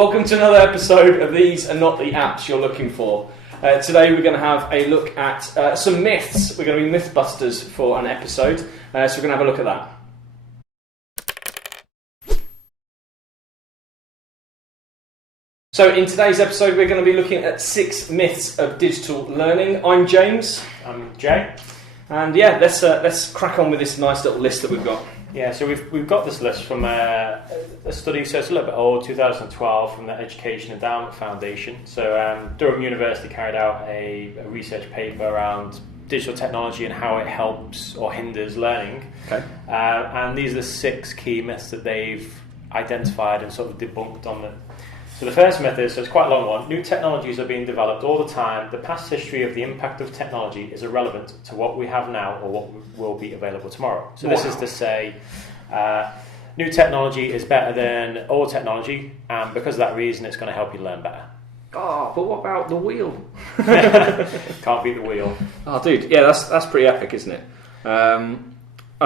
Welcome to another episode of These Are Not the Apps You're Looking For. Today we're going to have a look at some myths. We're going to be Mythbusters for an episode, so we're going to have a look at that. So in today's episode we're going to be looking at 6 myths of digital learning. I'm James. I'm Jay. And yeah, let's crack on with this nice little list that we've got. Yeah, so we've got this list from a study, so it's a little bit old, 2012, from the Education Endowment Foundation. So Durham University carried out a research paper around digital technology and how it helps or hinders learning. Okay. And these are the 6 key myths that they've identified and sort of debunked on the. So the first myth is, so it's quite a long one, new technologies are being developed all the time. The past history of the impact of technology is irrelevant to what we have now or what will be available tomorrow. So this is to say, new technology is better than old technology, and because of that reason it's going to help you learn better. Oh, but what about the wheel? Can't beat the wheel. Oh, dude, yeah, that's pretty epic, isn't it? I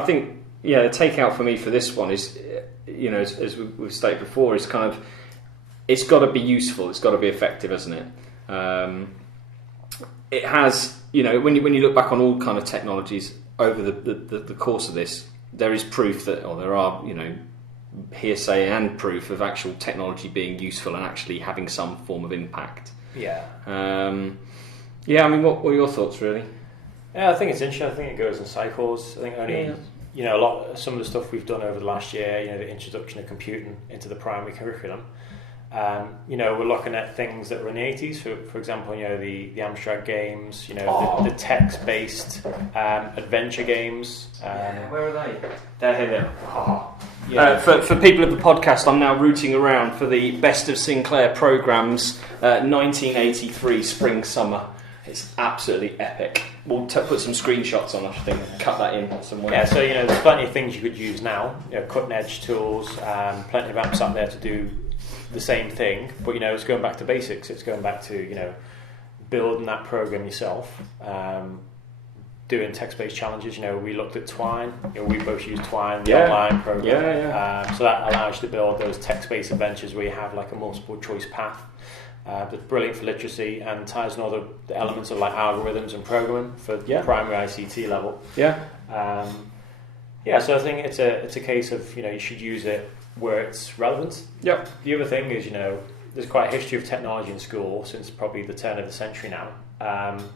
think, yeah, the takeout for me for this one is, you know, as we've stated before, is kind of, it's got to be useful, it's got to be effective, hasn't it? It has, you know, when you look back on all kind of technologies over the course of this, there is proof that, or there are, you know, hearsay and proof of actual technology being useful and actually having some form of impact. Yeah. Yeah, I mean, what were your thoughts, really? Yeah, I think it's interesting. I think it goes in cycles. I think only, you know, some of the stuff we've done over the last year, you know, the introduction of computing into the primary curriculum. You know, we're looking at things that were in the 80s, for example, you know, the Amstrad games, you know, the text-based adventure games. Where are they? They're here. Oh. Yeah. For people of the podcast, I'm now rooting around for the Best of Sinclair programmes 1983 spring-summer. It's absolutely epic. We'll put some screenshots on, I think, cut that in somewhere. Yeah, so, you know, there's plenty of things you could use now, you know, cutting-edge tools, plenty of apps out there to do the same thing, but you know, it's going back to basics. It's going back to, you know, building that program yourself, doing text-based challenges. You know, we looked at Twine. You know, we both use Twine, the online program. So that allows you to build those text-based adventures where you have like a multiple choice path. That's brilliant for literacy and ties in all the elements of like algorithms and programming for primary ICT level. So I think it's a case of, you know, you should use it where it's relevant. Yep. The other thing is, you know, there's quite a history of technology in school since probably the turn of the century now,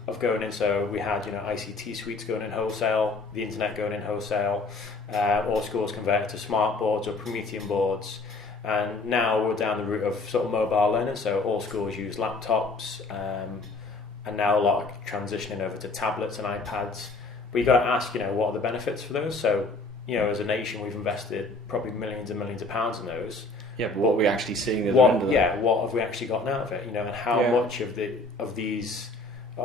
of going in. So we had, you know, ICT suites going in wholesale, the internet going in wholesale, all schools converted to smart boards or Promethean boards, and now we're down the route of sort of mobile learning. So all schools use laptops, and now a lot are transitioning over to tablets and iPads. But you've got to ask, you know, what are the benefits for those? So, you know, as a nation, we've invested probably millions and millions of pounds in those. Yeah, but what are we actually seeing at the end of that? Yeah, what have we actually gotten out of it? You know, and how much of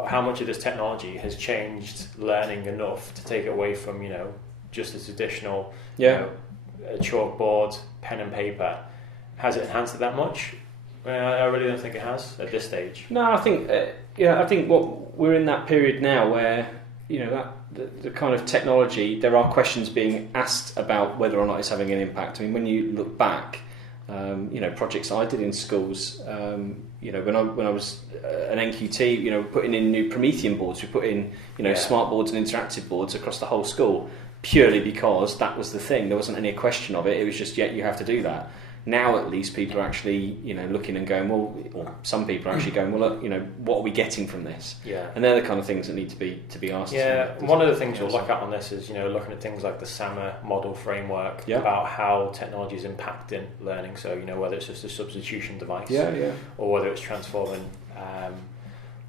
how much of this technology has changed learning enough to take it away from, you know, just a traditional, you know, a chalkboard, pen and paper? Has it enhanced it that much? I really don't think it has at this stage. No, I think I think what we're in that period now where, you know, that the kind of technology, there are questions being asked about whether or not it's having an impact. I mean, when you look back, you know, projects I did in schools, you know, when I was an NQT, you know, putting in new Promethean boards, we put in, you know, smart boards and interactive boards across the whole school, purely because that was the thing. There wasn't any question of it. It was just, you have to do that. Now, at least, people are actually, you know, looking and going, well, or some people are actually going, well, look, you know, what are we getting from this? Yeah. And they're the kind of things that need to be asked. Yeah, one of the things we'll look at on this is, you know, looking at things like the SAMR model framework about how technology is impacting learning. So, you know, whether it's just a substitution device, or whether it's transforming,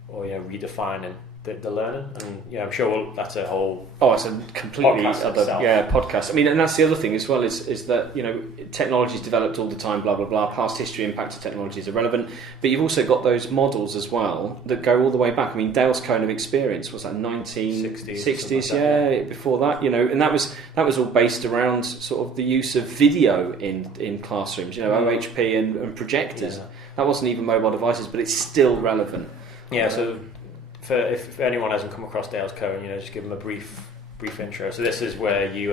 or, you know, redefining the learning. And, you know, I'm sure that's a whole it's a completely podcast podcast. I mean, and that's the other thing as well is that, you know, technology is developed all the time, blah blah blah. Past history, impact of technology is irrelevant, but you've also got those models as well that go all the way back. I mean, Dale's Cone of Experience was that 1960s, before that, you know, and that was all based around sort of the use of video in classrooms. You know, OHP and projectors. That wasn't even mobile devices, but it's still relevant. Yeah. So, if anyone hasn't come across Dale's Cone, you know, just give them a brief intro. So this is where you,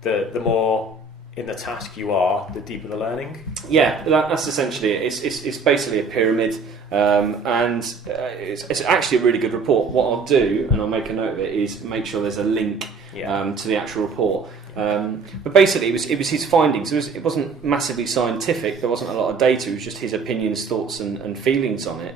the more in the task you are, the deeper the learning. Yeah, that's essentially it. It's basically a pyramid, and it's actually a really good report. What I'll do, and I'll make a note of it, is make sure there's a link to the actual report. But basically, it was his findings. It wasn't massively scientific. There wasn't a lot of data. It was just his opinions, thoughts, and feelings on it.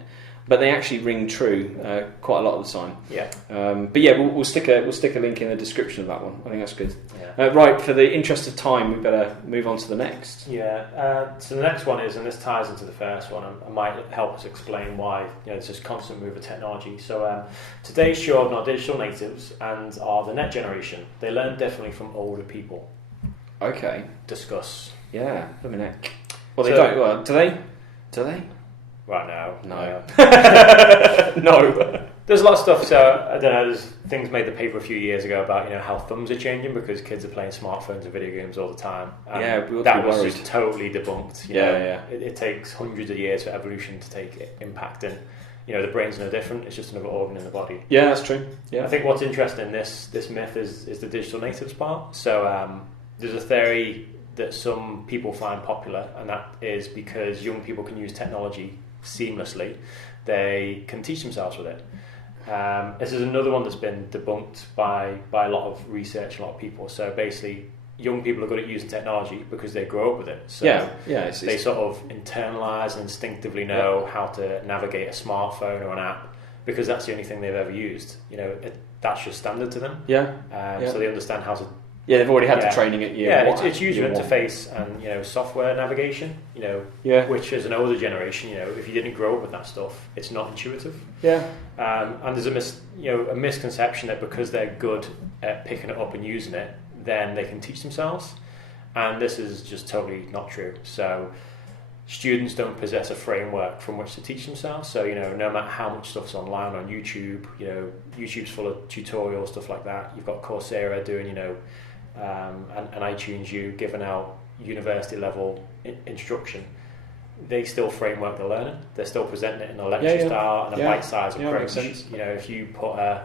But they actually ring true quite a lot of the time. Yeah. But yeah, we'll stick a link in the description of that one. I think that's good. Yeah. Right. For the interest of time, we better move on to the next. Yeah. So the next one is, and this ties into the first one, and might help us explain why there's this constant move of technology. So today's children are digital natives and are the net generation. They learn differently from older people. Okay. Discuss. Yeah. Let me know. Well, they don't. Well, do they? Do they? Right now. No. No. There's a lot of stuff, so I don't know, there's things made the paper a few years ago about how thumbs are changing because kids are playing smartphones and video games all the time. That was just totally debunked. It takes hundreds of years for evolution to take impact, and the brain's no different, it's just another organ in the body. Yeah, that's true. Yeah. I think what's interesting in this myth is the digital natives part. So there's a theory that some people find popular, and that is because young people can use technology seamlessly, they can teach themselves with it. This is another one that's been debunked by a lot of research, a lot of people. So basically, young people are good at using technology because they grow up with it. So they sort of internalise and instinctively know how to navigate a smartphone or an app because that's the only thing they've ever used. That's just standard to them. So they understand how to. Yeah, they've already had the training at year one. It's user interface and software navigation. Which as an older generation, if you didn't grow up with that stuff, it's not intuitive. Yeah. And there's a misconception that because they're good at picking it up and using it, then they can teach themselves. And this is just totally not true. So students don't possess a framework from which to teach themselves. So no matter how much stuff's online on YouTube, YouTube's full of tutorials, stuff like that. You've got Coursera doing and iTunes U giving out university level instruction. They still framework the learning. They're still presenting it in a lecture style and a bite-sized approach. If you put a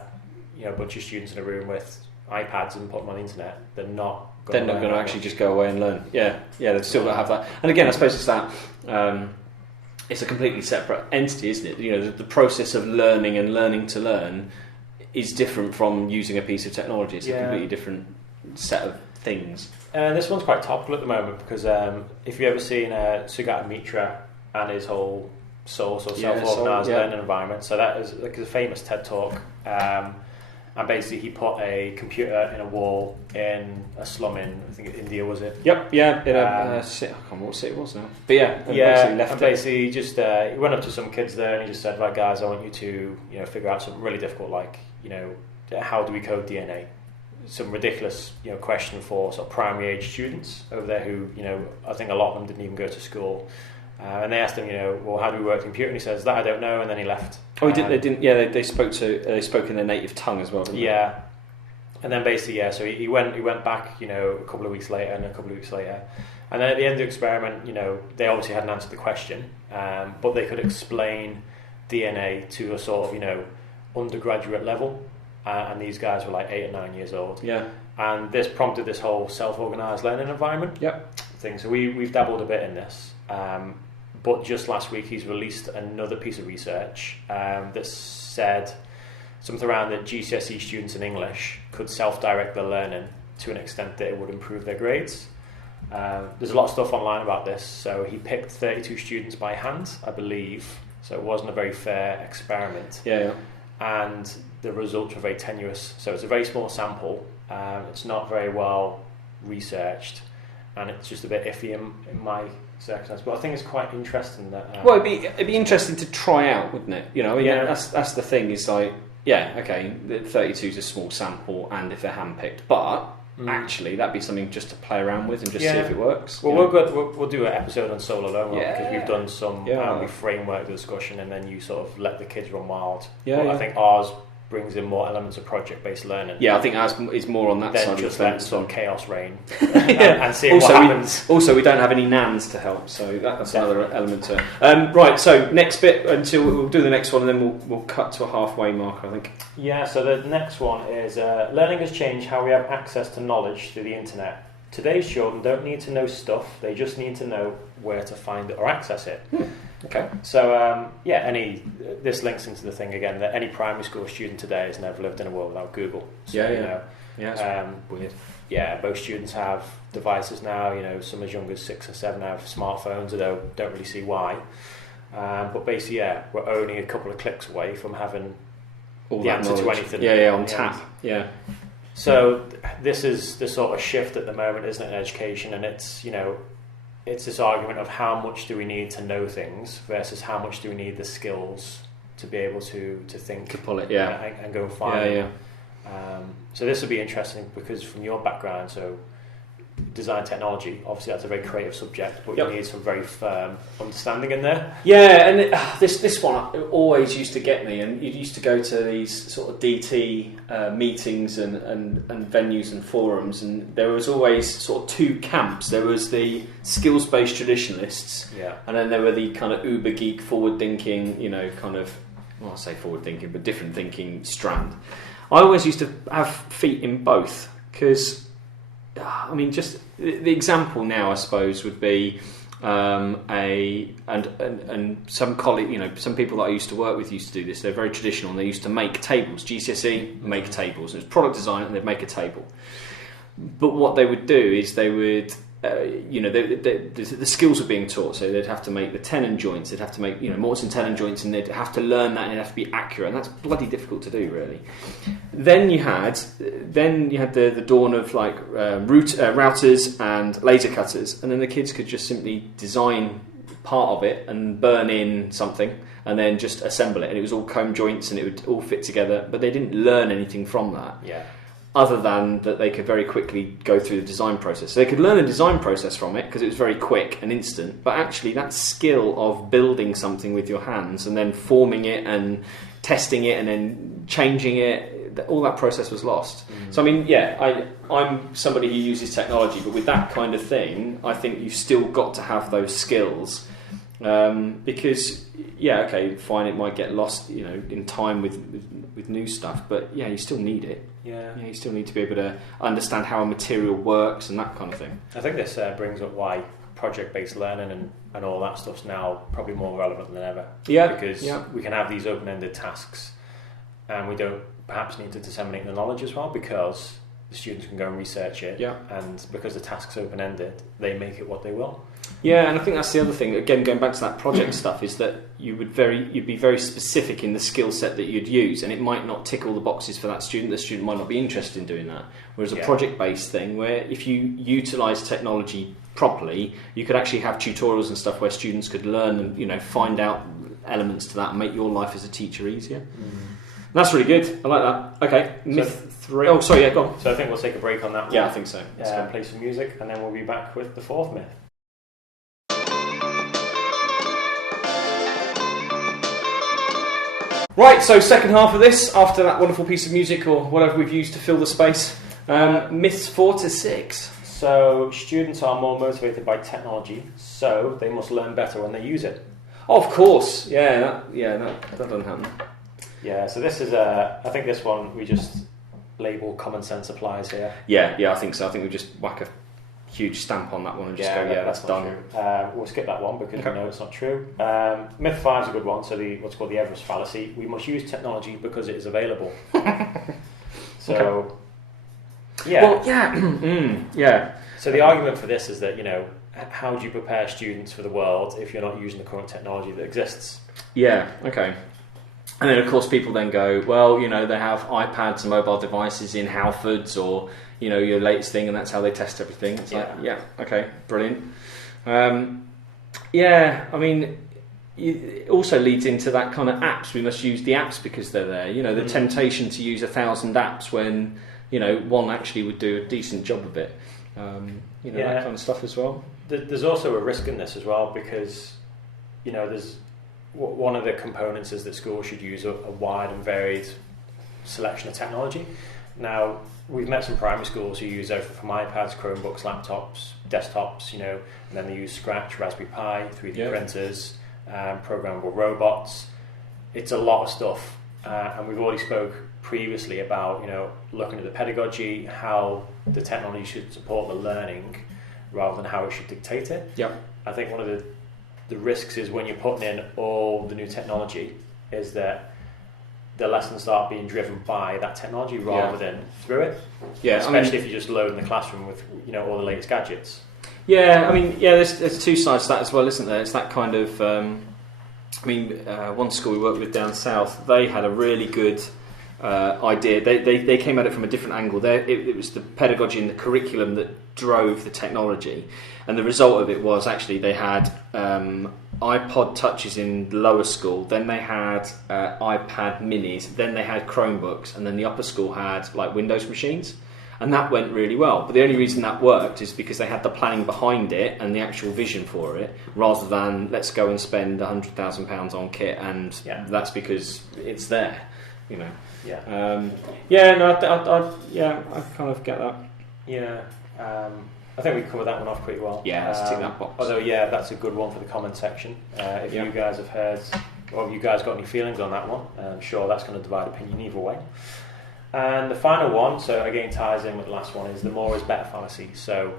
bunch of students in a room with iPads and put them on the internet, they're not going to actually just go away and learn. They've still got to have that. And again, I suppose it's that it's a completely separate entity, isn't it? The process of learning and learning to learn is different from using a piece of technology. It's a completely different set of things. This one's quite topical at the moment because if you've ever seen Sugata Mitra and his whole SOURCE or self-organised learning environment, so that is a famous TED talk, and basically he put a computer in a wall in a slum in, I think India, was it? Yep, yeah, I can't remember what city it was now. But basically just he went up to some kids there and he just said, right guys, I want you to figure out something really difficult, like how do we code DNA? Some ridiculous question for sort of primary age students over there who I think a lot of them didn't even go to school, and they asked him well, how do we work the computer, and he says that I don't know, and then he left. They didn't they spoke in their native tongue as well, didn't they? And then basically so he went back a couple of weeks later and a couple of weeks later, and then at the end of the experiment they obviously hadn't answered the question, but they could explain DNA to a sort of undergraduate level. And these guys were like 8 or 9 years old. Yeah. And this prompted this whole self-organised learning environment thing. So we've dabbled a bit in this. But just last week he's released another piece of research that said something around that GCSE students in English could self-direct their learning to an extent that it would improve their grades. There's a lot of stuff online about this. So he picked 32 students by hand, I believe. So it wasn't a very fair experiment. Yeah. And the results were very tenuous. So it's a very small sample. It's not very well researched, and it's just a bit iffy in my circumstance. But I think it's quite interesting that. Well, it'd be interesting to try out, wouldn't it? That's the thing. Is like, the 32 is a small sample, and if they're handpicked, but actually that'd be something just to play around with and just see if it works. Well, we'll do an episode on solo learning because we've done some. We framework the discussion, and then you sort of let the kids run wild. I think ours brings in more elements of project-based learning. I think ours is more on that side of the fence. Then just let some chaos reign and see what happens. We don't have any nans to help, so that's another element to it. Right, so next bit, until we'll do the next one, and then we'll cut to a halfway mark, I think. So the next one is learning has changed how we have access to knowledge through the internet today's children don't need to know stuff, they just need to know where to find it or access it. Okay. So, this links into the thing again, that any primary school student today has never lived in a world without Google. So, it's weird. Yeah, most students have devices now, some as young as 6 or 7 have smartphones, although don't really see why. But basically, we're only a couple of clicks away from having all the answer knowledge. to anything. On tap. Yeah. So this is the sort of shift at the moment, isn't it, in education? And it's this argument of how much do we need to know things versus how much do we need the skills to be able to think, to pull it, and go and find. Yeah. So this will be interesting because from your background, so design technology, obviously that's a very creative subject, but you need some very firm understanding in there. Yeah, and this one always used to get me, and you used to go to these sort of DT meetings and venues and forums, and there was always sort of two camps. There was the skills-based traditionalists, and then there were the kind of uber geek, forward-thinking, I say forward-thinking, but different thinking strand. I always used to have feet in both, because just the example now, I suppose, would be and some colleague, some people that I used to work with used to do this. They're very traditional, and they used to make tables. GCSE make tables. It was product design, and they'd make a table. But what they would do is they would, the skills were being taught, so they'd have to make the tenon joints. They'd have to make mortise and tenon joints, and they'd have to learn that, and it'd have to be accurate. And that's bloody difficult to do, really. Then you had the dawn of like routers and laser cutters, and then the kids could just simply design part of it and burn in something, and then just assemble it, and it was all comb joints, and it would all fit together. But they didn't learn anything from that. Yeah. Other than that they could very quickly go through the design process. So they could learn the design process from it because it was very quick and instant, but actually that skill of building something with your hands and then forming it and testing it and then changing it, all that process was lost. So I'm somebody who uses technology, but with that kind of thing, I think you've still got to have those skills. Because fine, it might get lost, in time with new stuff, but you still need it. You still need to be able to understand how a material works and that kind of thing. I think this brings up why project-based learning and all that stuff's now probably more relevant than ever. Because we can have these open-ended tasks, and we don't perhaps need to disseminate the knowledge as well, because the students can go and research it, and because the task's open-ended, they make it what they will. Yeah, and I think that's the other thing. Again, going back to that project stuff, is that you'd be very specific in the skill set that you'd use, and it might not tick all the boxes for that student. The student might not be interested in doing that. Whereas a project-based thing, where if you utilise technology properly, you could actually have tutorials and stuff where students could learn and find out elements to that and make your life as a teacher easier. That's really good. I like that. Okay, myth 3. Oh, sorry, go on. So I think we'll take a break on that one. Yeah, I think so. Let's go play some music, and then we'll be back with the fourth myth. Right, so second half of this, after that wonderful piece of music or whatever we've used to fill the space, myths 4 to 6. So students are more motivated by technology, so they must learn better when they use it. Oh, of course, that doesn't happen. Yeah, so this is I think this one we just label common sense applies here. Yeah, I think so. I think we just whack a huge stamp on that one and just go, that's done. We'll skip that one because we know it's not true. Myth 5 is a good one. So what's called the Everest fallacy. We must use technology because it is available. So, So the argument for this is that how do you prepare students for the world if you're not using the current technology that exists? Yeah. Okay. And then, of course, people then go, well, they have iPads and mobile devices in Halfords or, your latest thing, and that's how they test everything. It's okay, brilliant. It also leads into that kind of apps. We must use the apps because they're there. The temptation to use 1,000 apps when, one actually would do a decent job of it. That kind of stuff as well. There's also a risk in this as well because, there's... One of the components is that schools should use a wide and varied selection of technology. Now, we've met some primary schools who use everything from iPads, Chromebooks, laptops, desktops, and then they use Scratch, Raspberry Pi, 3D printers, programmable robots. It's a lot of stuff. and we've already spoke previously about, looking at the pedagogy, how the technology should support the learning rather than how it should dictate it. Yeah. I think one of the risks is when you're putting in all the new technology is that the lessons start being driven by that technology rather than through it. Yeah, especially if you just load in the classroom with all the latest gadgets. Yeah, there's two sides to that as well, isn't there? It's that kind of. One school we worked with down south, they had a really good idea. They came at it from a different angle. It was the pedagogy and the curriculum that drove the technology, and the result of it was actually they had iPod touches in the lower school, then they had iPad minis, then they had Chromebooks, and then the upper school had like Windows machines. And that went really well. But the only reason that worked is because they had the planning behind it and the actual vision for it, rather than let's go and spend £100,000 on kit, and that's because it's there, Yeah. I kind of get that. Yeah. I think we covered that one off pretty well. Yeah, let's tick that box. Although, that's a good one for the comment section. If you guys have heard, or if you guys got any feelings on that one, I'm sure that's going to divide opinion either way. And the final one, so again ties in with the last one, is the more is better fallacy. So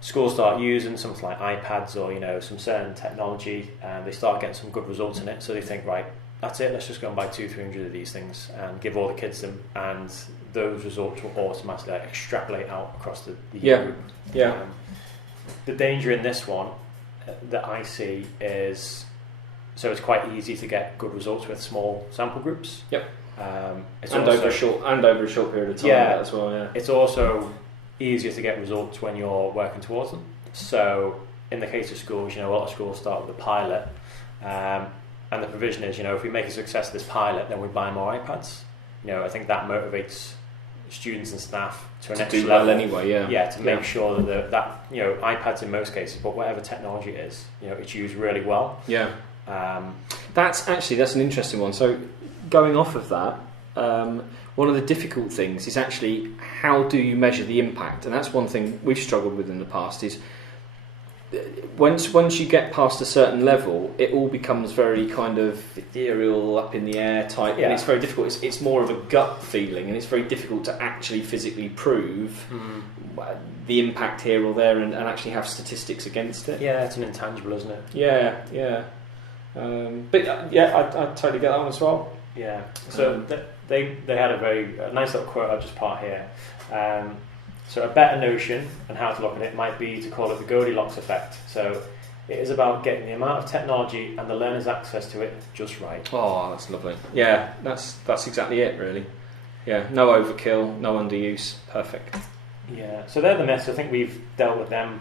schools start using something like iPads or some certain technology, and they start getting some good results in it. So they think, right, that's it, let's just go and buy 200-300 of these things and give all the kids them, and those results will automatically extrapolate out across the year group. Yeah. The danger in this one that I see is, so it's quite easy to get good results with small sample groups. Yep. It's and also, over a short period of time as well. Yeah. It's also easier to get results when you're working towards them. So in the case of schools, a lot of schools start with a pilot, and the provision is, if we make a success of this pilot, then we buy more iPads. I think that motivates students and staff to a next level. Well anyway, to make sure that iPads in most cases, but whatever technology it is, it's used really well. Yeah. That's an interesting one. So going off of that, one of the difficult things is actually how do you measure the impact, and that's one thing we've struggled with in the past. Is once you get past a certain level, it all becomes very kind of ethereal, up in the air type, and it's very difficult. It's more of a gut feeling, and it's very difficult to actually physically prove the impact here or there, and actually have statistics against it. Yeah, it's an intangible, isn't it? Yeah. I totally get that one as well. Yeah. So they had a nice little quote. I'll just part here. So a better notion and how to look at it might be to call it the Goldilocks effect. So it is about getting the amount of technology and the learner's access to it just right. Oh, that's lovely. Yeah, that's exactly it, really. Yeah, no overkill, no underuse, perfect. Yeah. So they're the myths. I think we've dealt with them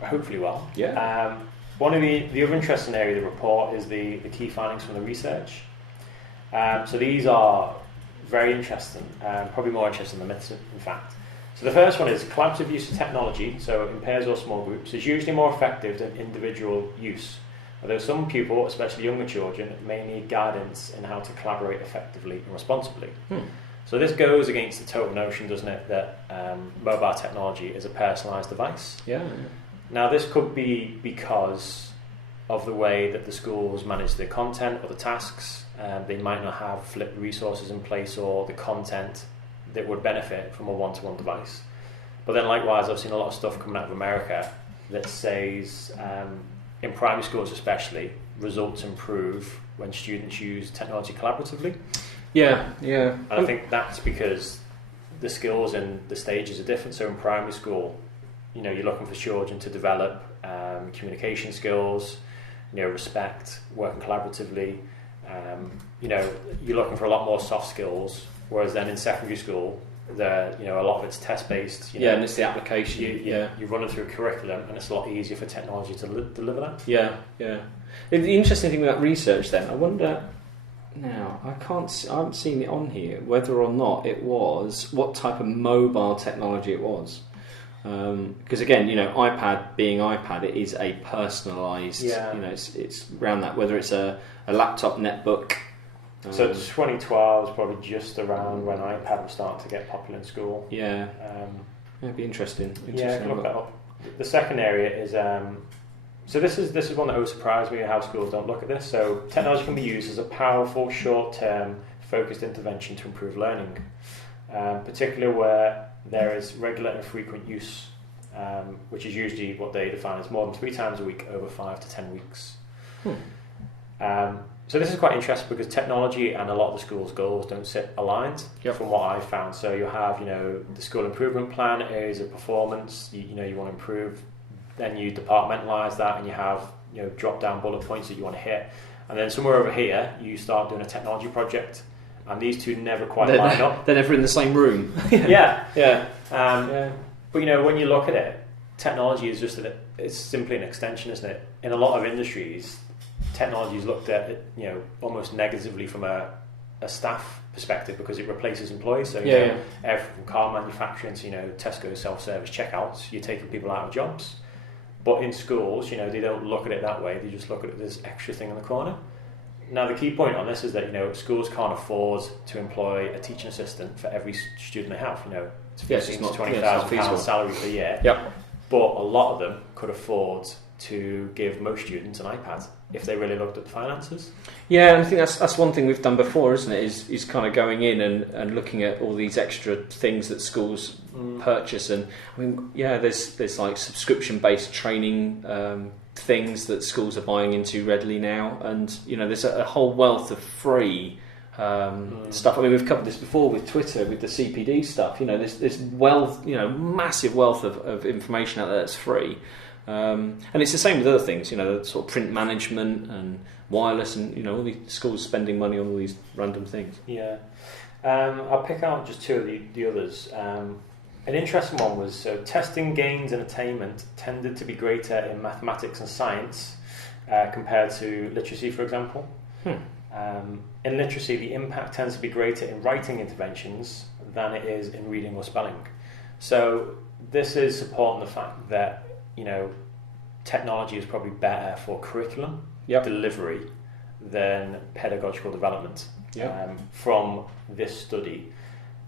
hopefully well. Yeah. One of the other interesting area of the report is the key findings from the research. So these are very interesting, probably more interesting than the myths, in fact. So the first one is collaborative use of technology, so in pairs or small groups, is usually more effective than individual use. Although some pupils, especially younger children, may need guidance in how to collaborate effectively and responsibly. So this goes against the total notion, doesn't it, that mobile technology is a personalised device. Yeah. Now this could be because of the way that the schools manage their content or the tasks. They might not have flipped resources in place or the content that would benefit from a one-to-one device. But then likewise, I've seen a lot of stuff coming out of America that says, in primary schools especially, results improve when students use technology collaboratively. Yeah. And I think that's because the skills and the stages are different. So in primary school, you're looking for children to develop communication skills, respect, working collaboratively. You're looking for a lot more soft skills. Whereas then in secondary school, a lot of it's test-based. And it's the application. You're running through a curriculum, and it's a lot easier for technology to deliver that. Yeah. The interesting thing with that research, then, I wonder. Now, I haven't seen it on here whether or not it was what type of mobile technology it was. Because again, iPad being iPad, it is a personalised. It's around that. Whether it's a laptop netbook. So 2012 is probably just around when iPad was starting to get popular in school. Yeah. It'd be interesting. Yeah, look that up. The second area is so this is one that always surprised me how schools don't look at this. So technology can be used as a powerful short-term focused intervention to improve learning, particularly where there is regular and frequent use, which is usually what they define as more than 3 times a week over 5 to 10 weeks. So this is quite interesting because technology and a lot of the school's goals don't sit aligned from what I've found. So you have, the school improvement plan is a performance, you want to improve, then you departmentalise that and you have, drop down bullet points that you want to hit. And then somewhere over here, you start doing a technology project and these two never quite line up. They're never in the same room. Yeah. But when you look at it, technology is it's simply an extension, isn't it? In a lot of industries, technology is looked at, almost negatively from a staff perspective because it replaces employees. So everything from car manufacturing to Tesco self-service checkouts, you're taking people out of jobs. But in schools, they don't look at it that way. They just look at it as this extra thing in the corner. Now, the key point on this is that schools can't afford to employ a teaching assistant for every student they have. It's £15,000 to £20,000 salary per year. Yep. But a lot of them could afford to give most students an iPad if they really looked at the finances. Yeah, and I think that's one thing we've done before, isn't it? Is kind of going in and looking at all these extra things that schools purchase. And I mean, there's like subscription-based training things that schools are buying into readily now, and there's a whole wealth of free stuff. I mean, we've covered this before with Twitter, with the CPD stuff. This wealth, massive wealth of information out there that's free. And it's the same with other things, the sort of print management and wireless, and all these schools spending money on all these random things. Yeah, I'll pick out just 2 of the others. An interesting one was testing gains in attainment tended to be greater in mathematics and science compared to literacy, for example. In literacy, the impact tends to be greater in writing interventions than it is in reading or spelling. So this is supporting the fact that technology is probably better for curriculum delivery than pedagogical development from this study.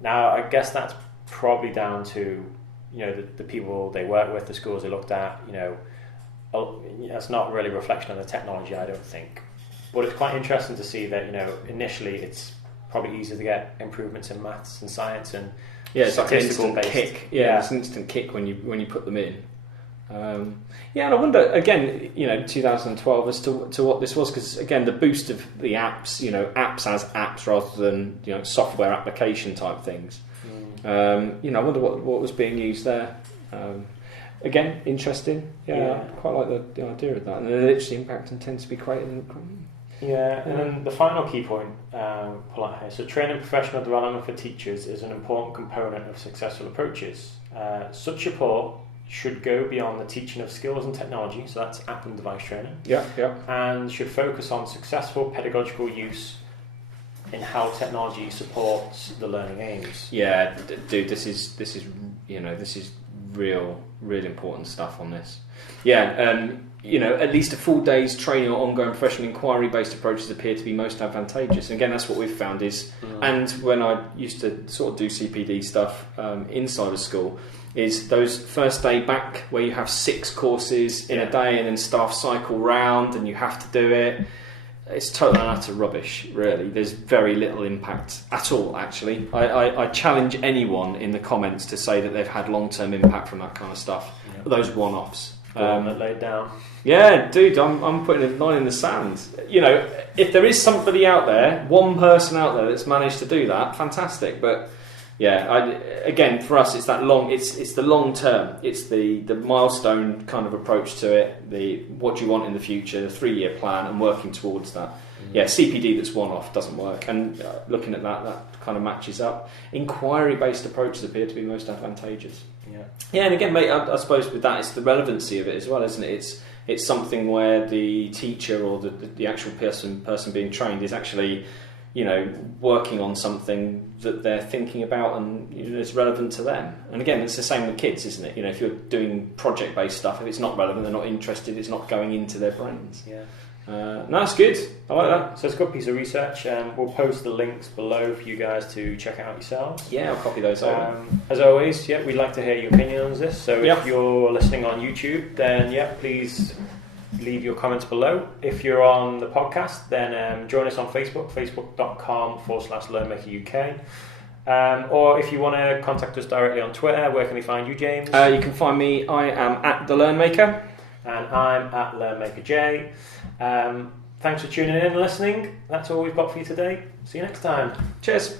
Now, I guess that's probably down to the people they work with, the schools they looked at. It's not really a reflection on the technology, I don't think. But it's quite interesting to see that initially it's probably easier to get improvements in maths and science and it's like an instant based. kick. It's an instant kick when you put them in. And I wonder again, 2012 as to what this was, because again, the boost of the apps, apps as apps rather than software application type things. I wonder what was being used there. Again, interesting. I quite like the idea of that, and the literacy impact tends to be greater than. And then the final key point, pull out here. So, training professional development for teachers is an important component of successful approaches. Such support should go beyond the teaching of skills and technology, so that's app and device training. And should focus on successful pedagogical use in how technology supports the learning aims. Yeah, dude, this is real important stuff on this. At least a full day's training or ongoing professional inquiry-based approaches appear to be most advantageous. And again, that's what we've found is, and when I used to sort of do CPD stuff inside of school, is those first day back where you have 6 courses in a day and then staff cycle round and you have to do it. It's total and utter rubbish, really. There's very little impact at all, actually. I challenge anyone in the comments to say that they've had long-term impact from that kind of stuff. Those one-offs. That laid down. Yeah, dude, I'm putting a line in the sand. If there is somebody out there, one person out there that's managed to do that, fantastic. But again, for us, it's that long. It's the long term. It's the milestone kind of approach to it. The what do you want in the future, the 3-year plan, and working towards that. CPD that's one-off doesn't work. And looking at that kind of matches up. Inquiry-based approaches appear to be most advantageous. And again, mate, I suppose with that, it's the relevancy of it as well, isn't it? It's something where the teacher or the actual person being trained is actually, working on something that they're thinking about and is relevant to them. And again, it's the same with kids, isn't it? If you're doing project-based stuff, if it's not relevant, they're not interested, it's not going into their brains. No, it's good. I like that. So it's a good piece of research. We'll post the links below for you guys to check out yourselves. I'll copy those over. As always, we'd like to hear your opinion on this. So if you're listening on YouTube, then please leave your comments below. If you're on the podcast, then join us on Facebook, facebook.com/LearnMakerUK. Or if you want to contact us directly on Twitter, where can we find you, James? You can find me, I am at The Learn Maker. And I'm at LearnMakerJ. Thanks for tuning in and listening. That's all we've got for you today. See you next time. Cheers.